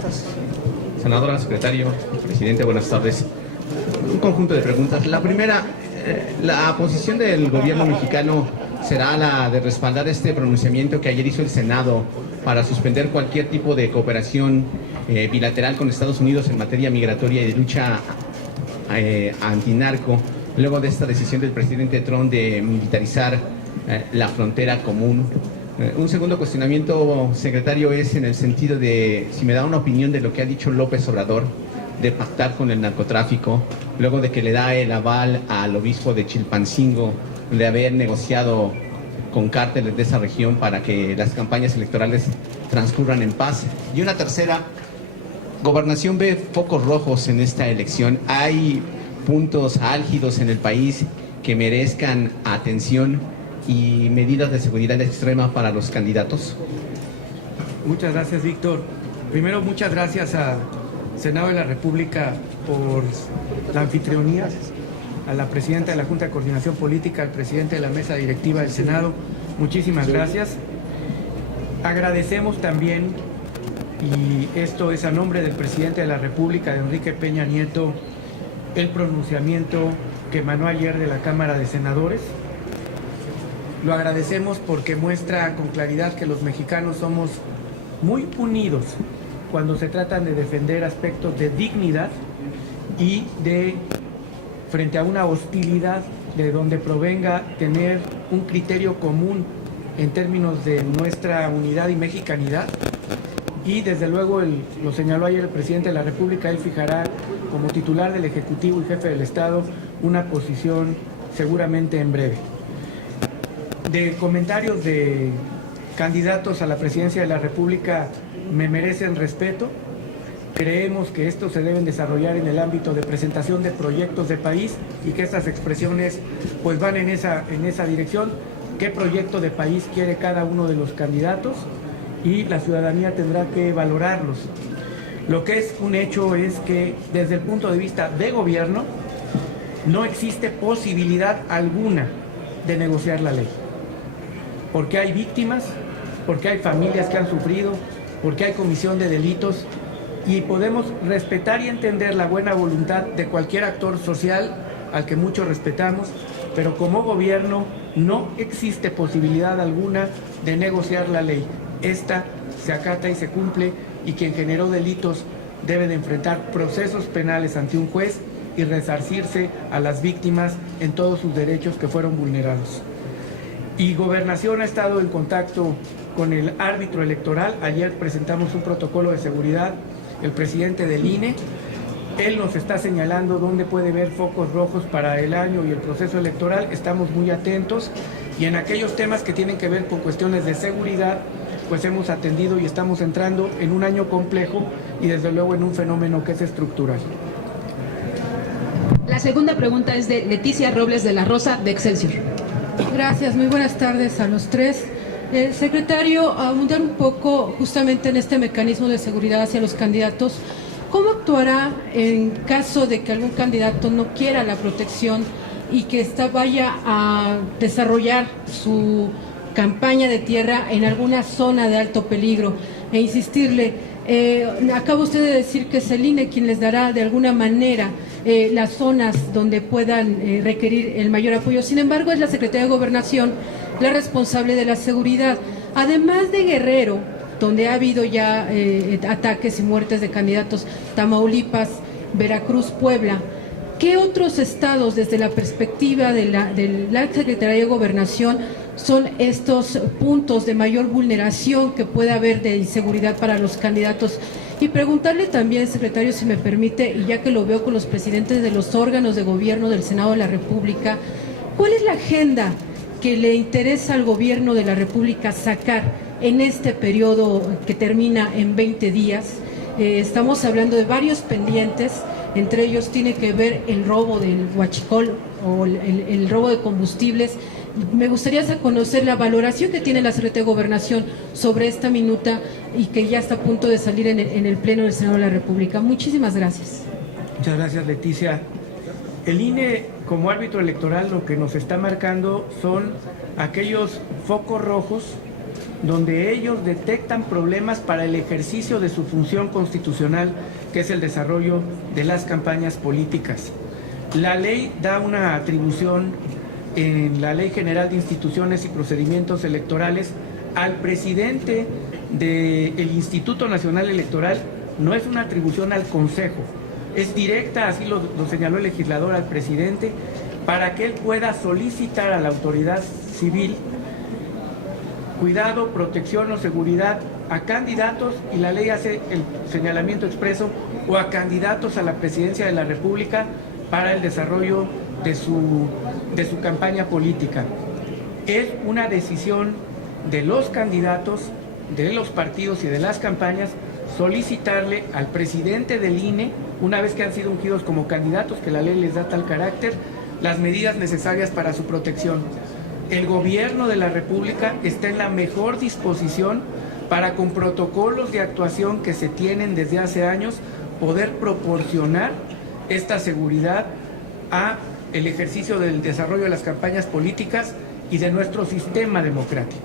respuestas. Senadora, secretario, presidente, buenas tardes. Un conjunto de preguntas. La primera, la posición del gobierno mexicano será la de respaldar este pronunciamiento que ayer hizo el Senado para suspender cualquier tipo de cooperación bilateral con Estados Unidos en materia migratoria y de lucha antinarco, luego de esta decisión del presidente Trump de militarizar la frontera común. Un segundo cuestionamiento, secretario, es en el sentido de si me da una opinión de lo que ha dicho López Obrador de pactar con el narcotráfico, luego de que le da el aval al obispo de Chilpancingo de haber negociado con cárteles de esa región para que las campañas electorales transcurran en paz. Y una tercera, Gobernación ve focos rojos en esta elección. ¿Hay puntos álgidos en el país que merezcan atención y medidas de seguridad extrema para los candidatos? Muchas gracias, Víctor. Primero, muchas gracias a Senado de la República por la anfitrionía, a la presidenta de la Junta de Coordinación Política, al presidente de la mesa directiva del Senado, muchísimas gracias. Agradecemos también, y esto es a nombre del presidente de la República, de Enrique Peña Nieto, el pronunciamiento que emanó ayer de la Cámara de Senadores. Lo agradecemos porque muestra con claridad que los mexicanos somos muy unidos cuando se tratan de defender aspectos de dignidad y de, frente a una hostilidad de donde provenga, tener un criterio común en términos de nuestra unidad y mexicanidad. Y desde luego, lo señaló ayer el presidente de la República, él fijará como titular del Ejecutivo y jefe del Estado una posición seguramente en breve. De comentarios de candidatos a la presidencia de la República me merecen respeto. Creemos que estos se deben desarrollar en el ámbito de presentación de proyectos de país y que estas expresiones pues van en esa dirección. ¿Qué proyecto de país quiere cada uno de los candidatos? Y la ciudadanía tendrá que valorarlos. Lo que es un hecho es que desde el punto de vista de gobierno no existe posibilidad alguna de negociar la ley. Porque hay víctimas, porque hay familias que han sufrido, porque hay comisión de delitos y podemos respetar y entender la buena voluntad de cualquier actor social al que mucho respetamos, pero como gobierno no existe posibilidad alguna de negociar la ley. Esta se acata y se cumple y quien generó delitos debe de enfrentar procesos penales ante un juez y resarcirse a las víctimas en todos sus derechos que fueron vulnerados. Y Gobernación ha estado en contacto con el árbitro electoral. Ayer presentamos un protocolo de seguridad, el presidente del INE. Él nos está señalando dónde puede haber focos rojos para el año y el proceso electoral. Estamos muy atentos y en aquellos temas que tienen que ver con cuestiones de seguridad, pues hemos atendido y estamos entrando en un año complejo y desde luego en un fenómeno que es estructural. La segunda pregunta es de Leticia Robles de la Rosa, de Excelsior. Gracias, muy buenas tardes a los tres. Secretario, abundar un poco justamente en este mecanismo de seguridad hacia los candidatos. ¿Cómo actuará en caso de que algún candidato no quiera la protección y que vaya a desarrollar su campaña de tierra en alguna zona de alto peligro? E insistirle, acaba usted de decir que es el INE quien les dará de alguna manera las zonas donde puedan requerir el mayor apoyo. Sin embargo, es la Secretaría de Gobernación la responsable de la seguridad. Además de Guerrero, donde ha habido ya ataques y muertes de candidatos, Tamaulipas, Veracruz, Puebla, ¿qué otros estados, desde la perspectiva de la Secretaría de Gobernación, son estos puntos de mayor vulneración que puede haber de inseguridad para los candidatos? Y preguntarle también, secretario, si me permite, y ya que lo veo con los presidentes de los órganos de gobierno del Senado de la República, ¿cuál es la agenda que le interesa al gobierno de la República sacar en este periodo que termina en 20 días? Estamos hablando de varios pendientes, entre ellos tiene que ver el robo del huachicol o el robo de combustibles. Me gustaría conocer la valoración que tiene la Secretaría de Gobernación sobre esta minuta y que ya está a punto de salir en el Pleno del Senado de la República. Muchísimas gracias. Muchas gracias, Leticia. El INE, como árbitro electoral, lo que nos está marcando son aquellos focos rojos donde ellos detectan problemas para el ejercicio de su función constitucional, que es el desarrollo de las campañas políticas. La ley da una atribución en la Ley General de Instituciones y Procedimientos Electorales al presidente del Instituto Nacional Electoral. No es una atribución al Consejo, es directa, así lo señaló el legislador, al presidente, para que él pueda solicitar a la autoridad civil cuidado, protección o seguridad a candidatos, y la ley hace el señalamiento expreso, o a candidatos a la presidencia de la República para el desarrollo de su campaña política. Es una decisión de los candidatos, de los partidos y de las campañas solicitarle al presidente del INE, una vez que han sido ungidos como candidatos, que la ley les da tal carácter, las medidas necesarias para su protección. El gobierno de la República está en la mejor disposición para, con protocolos de actuación que se tienen desde hace años, poder proporcionar esta seguridad a el ejercicio del desarrollo de las campañas políticas y de nuestro sistema democrático.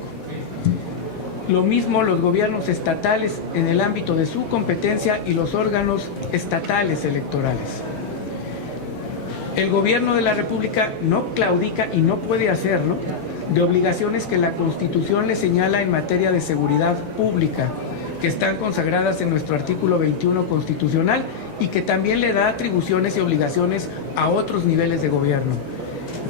Lo mismo los gobiernos estatales en el ámbito de su competencia y los órganos estatales electorales. El gobierno de la República no claudica, y no puede hacerlo, de obligaciones que la Constitución le señala en materia de seguridad pública, que están consagradas en nuestro artículo 21 constitucional y que también le da atribuciones y obligaciones a otros niveles de gobierno.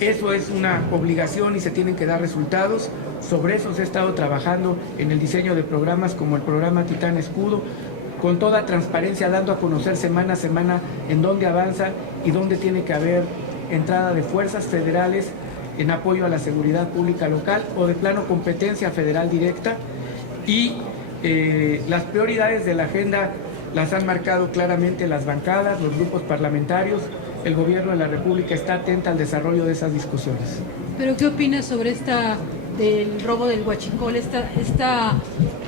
Eso es una obligación y se tienen que dar resultados. Sobre eso se ha estado trabajando en el diseño de programas como el programa Titán Escudo, con toda transparencia, dando a conocer semana a semana en dónde avanza y dónde tiene que haber entrada de fuerzas federales en apoyo a la seguridad pública local o de plano competencia federal directa. Y las prioridades de la agenda las han marcado claramente las bancadas, los grupos parlamentarios. El gobierno de la República está atento al desarrollo de esas discusiones. ¿Pero qué opinas sobre del robo del huachicol, esta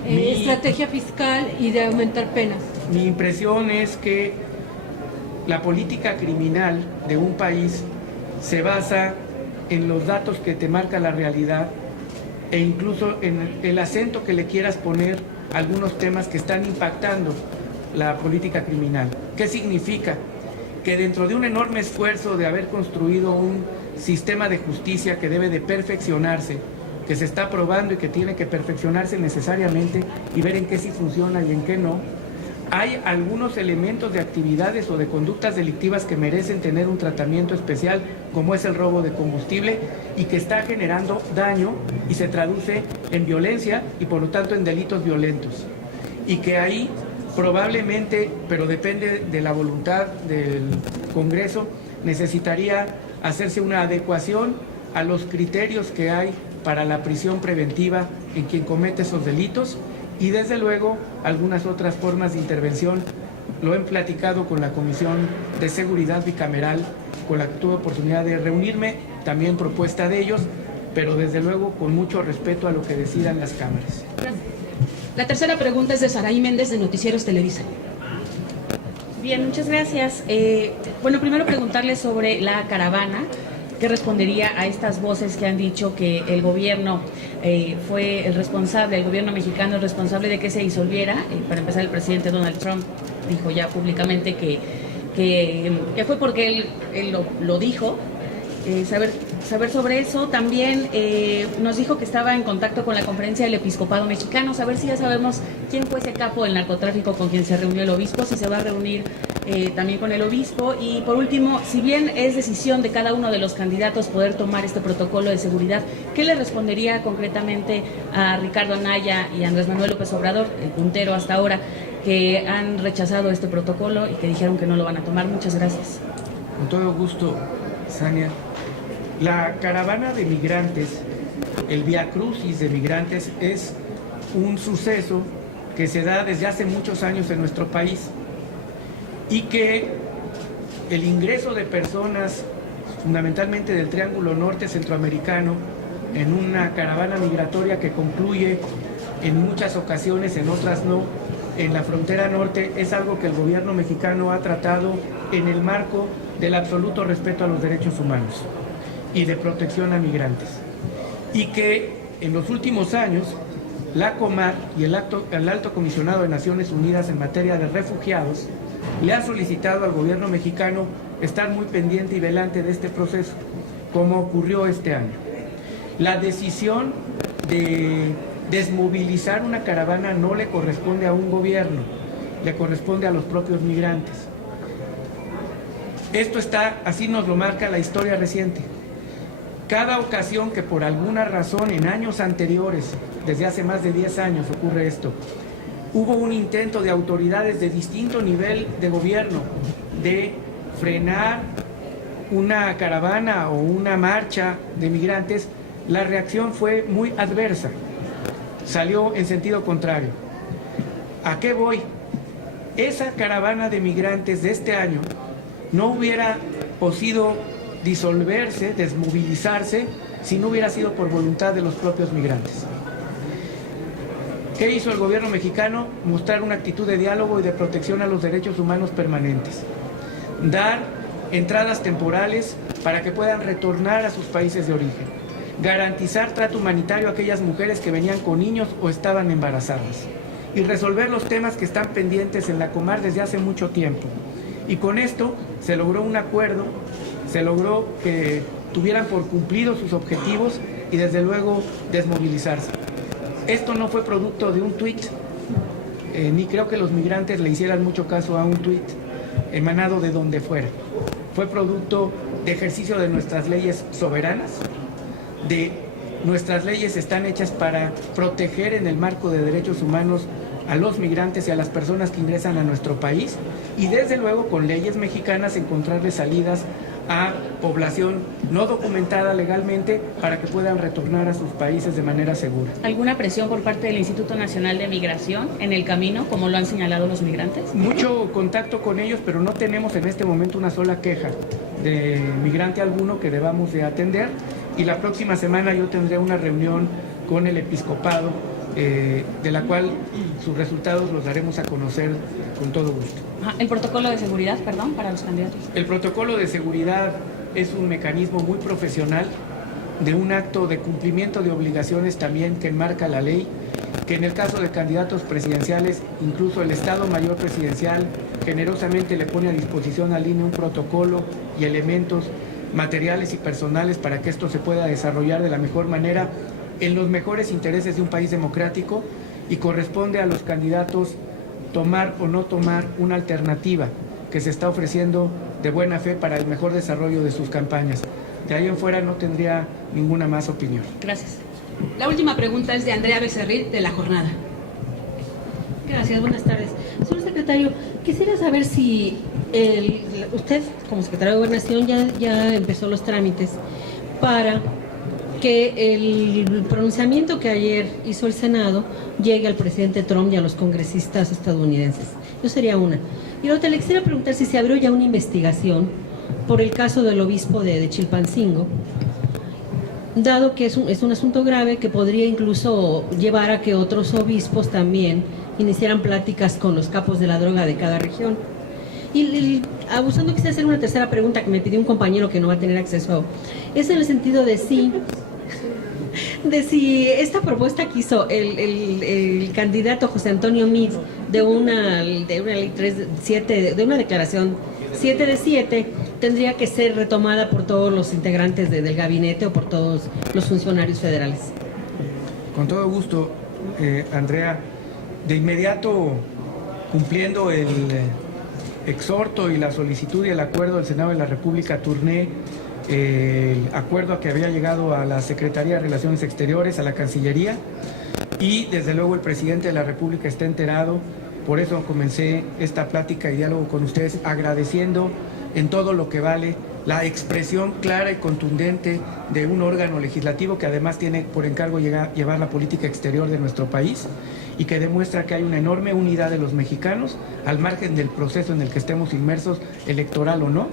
estrategia fiscal y de aumentar penas? Mi impresión es que la política criminal de un país se basa en los datos que te marca la realidad e incluso en el acento que le quieras poner a algunos temas que están impactando la política criminal. ¿Qué significa? Que dentro de un enorme esfuerzo de haber construido un sistema de justicia que debe de perfeccionarse, que se está probando y que tiene que perfeccionarse necesariamente y ver en qué sí funciona y en qué no, hay algunos elementos de actividades o de conductas delictivas que merecen tener un tratamiento especial, como es el robo de combustible, y que está generando daño y se traduce en violencia y por lo tanto en delitos violentos. Y que ahí probablemente, pero depende de la voluntad del Congreso, necesitaría hacerse una adecuación a los criterios que hay para la prisión preventiva en quien comete esos delitos, y desde luego algunas otras formas de intervención. Lo he platicado con la Comisión de Seguridad Bicameral, con la que tuve oportunidad de reunirme, también propuesta de ellos, pero desde luego con mucho respeto a lo que decidan las cámaras. La tercera pregunta es de Saraí Méndez, de Noticieros Televisa. Bien, muchas gracias. Bueno, primero preguntarle sobre la caravana. ¿Qué respondería a estas voces que han dicho que el gobierno fue el responsable, el gobierno mexicano el responsable de que se disolviera? Para empezar, el presidente Donald Trump dijo ya públicamente que fue porque él lo dijo. Saber sobre eso. También nos dijo que estaba en contacto con la Conferencia del Episcopado Mexicano, saber si ya sabemos quién fue ese capo del narcotráfico con quien se reunió el obispo, si se va a reunir también con el obispo. Y por último, si bien es decisión de cada uno de los candidatos poder tomar este protocolo de seguridad, ¿qué le respondería concretamente a Ricardo Anaya y a Andrés Manuel López Obrador, el puntero hasta ahora, que han rechazado este protocolo y que dijeron que no lo van a tomar? Muchas gracias. Con todo gusto, Sania. La caravana de migrantes, el Vía Crucis de migrantes, es un suceso que se da desde hace muchos años en nuestro país, y que el ingreso de personas, fundamentalmente del Triángulo Norte Centroamericano, en una caravana migratoria que concluye en muchas ocasiones, en otras no, en la frontera norte, es algo que el gobierno mexicano ha tratado en el marco del absoluto respeto a los derechos humanos y de protección a migrantes, y que en los últimos años la Comar y el Alto Comisionado de Naciones Unidas en materia de refugiados le ha solicitado al gobierno mexicano estar muy pendiente y velante de este proceso, como ocurrió este año. La decisión de desmovilizar una caravana no le corresponde a un gobierno, le corresponde a los propios migrantes. Esto está, así nos lo marca la historia reciente. Cada ocasión que por alguna razón en años anteriores, desde hace más de 10 años ocurre esto, hubo un intento de autoridades de distinto nivel de gobierno de frenar una caravana o una marcha de migrantes, la reacción fue muy adversa, salió en sentido contrario. ¿A qué voy? Esa caravana de migrantes de este año no hubiera podido disolverse, desmovilizarse, si no hubiera sido por voluntad de los propios migrantes. ¿Qué hizo el gobierno mexicano? Mostrar una actitud de diálogo y de protección a los derechos humanos permanentes. Dar entradas temporales para que puedan retornar a sus países de origen. Garantizar trato humanitario a aquellas mujeres que venían con niños o estaban embarazadas. Y resolver los temas que están pendientes en la Comar desde hace mucho tiempo. Y con esto se logró un acuerdo, se logró que tuvieran por cumplidos sus objetivos y desde luego desmovilizarse. Esto no fue producto de un tuit, ni creo que los migrantes le hicieran mucho caso a un tuit emanado de donde fuera. Fue producto de ejercicio de nuestras leyes soberanas, de nuestras leyes están hechas para proteger en el marco de derechos humanos a los migrantes y a las personas que ingresan a nuestro país y desde luego con leyes mexicanas encontrarle salidas a población no documentada legalmente para que puedan retornar a sus países de manera segura. ¿Alguna presión por parte del Instituto Nacional de Migración en el camino, como lo han señalado los migrantes? Mucho contacto con ellos, pero no tenemos en este momento una sola queja de migrante alguno que debamos de atender y la próxima semana yo tendré una reunión con el episcopado de la cual sus resultados los daremos a conocer con todo gusto. El protocolo de seguridad, perdón, para los candidatos. El protocolo de seguridad es un mecanismo muy profesional de un acto de cumplimiento de obligaciones también que enmarca la ley, que en el caso de candidatos presidenciales, incluso el Estado Mayor Presidencial generosamente le pone a disposición al INE un protocolo y elementos materiales y personales para que esto se pueda desarrollar de la mejor manera en los mejores intereses de un país democrático y corresponde a los candidatos tomar o no tomar una alternativa que se está ofreciendo de buena fe para el mejor desarrollo de sus campañas. De ahí en fuera no tendría ninguna más opinión. Gracias. La última pregunta es de Andrea Becerril, de La Jornada. Gracias, buenas tardes. Señor secretario, quisiera saber si usted, como secretario de Gobernación, ya empezó los trámites para que el pronunciamiento que ayer hizo el Senado llegue al presidente Trump y a los congresistas estadounidenses. Eso sería una. Y otra, le quisiera preguntar si se abrió ya una investigación por el caso del obispo de Chilpancingo, dado que es un asunto grave que podría incluso llevar a que otros obispos también iniciaran pláticas con los capos de la droga de cada región. Y abusando, quisiera hacer una tercera pregunta que me pidió un compañero que no va a tener acceso. Es en el sentido de si esta propuesta que hizo el candidato José Antonio Meade de una ley 3-7, de una declaración 7 de 7, tendría que ser retomada por todos los integrantes del gabinete o por todos los funcionarios federales. Con todo gusto, Andrea. De inmediato, cumpliendo el exhorto y la solicitud y el acuerdo del Senado de la República, turné el acuerdo a que había llegado a la Secretaría de Relaciones Exteriores, a la Cancillería, y desde luego el presidente de la República está enterado. Por eso comencé esta plática y diálogo con ustedes, agradeciendo en todo lo que vale la expresión clara y contundente de un órgano legislativo que además tiene por encargo llevar la política exterior de nuestro país y que demuestra que hay una enorme unidad de los mexicanos al margen del proceso en el que estemos inmersos, electoral o no,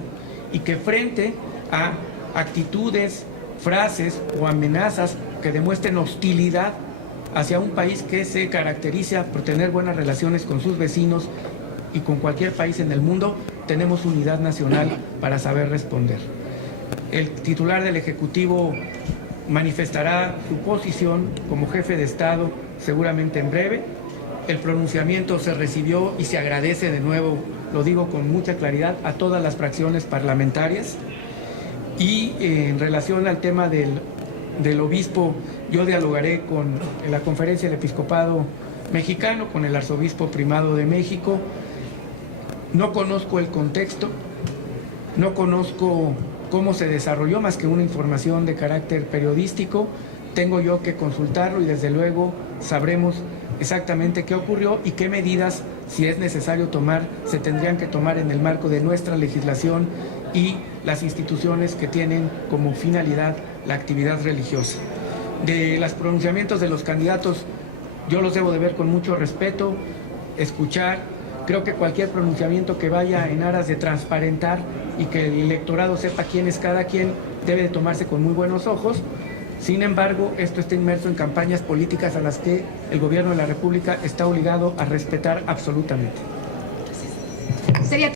y que frente a actitudes, frases o amenazas que demuestren hostilidad hacia un país que se caracteriza por tener buenas relaciones con sus vecinos y con cualquier país en el mundo, tenemos unidad nacional para saber responder. El titular del Ejecutivo manifestará su posición como jefe de Estado seguramente en breve. El pronunciamiento se recibió y se agradece de nuevo, lo digo con mucha claridad, a todas las fracciones parlamentarias. Y en relación al tema del obispo, yo dialogaré con la Conferencia del Episcopado Mexicano, con el Arzobispo Primado de México. No conozco el contexto, no conozco cómo se desarrolló, más que una información de carácter periodístico. Tengo yo que consultarlo y desde luego sabremos exactamente qué ocurrió y qué medidas, si es necesario tomar, se tendrían que tomar en el marco de nuestra legislación y las instituciones que tienen como finalidad la actividad religiosa. De los pronunciamientos de los candidatos, yo los debo de ver con mucho respeto, escuchar. Creo que cualquier pronunciamiento que vaya en aras de transparentar y que el electorado sepa quién es cada quien debe de tomarse con muy buenos ojos. Sin embargo, esto está inmerso en campañas políticas a las que el gobierno de la República está obligado a respetar absolutamente. Sería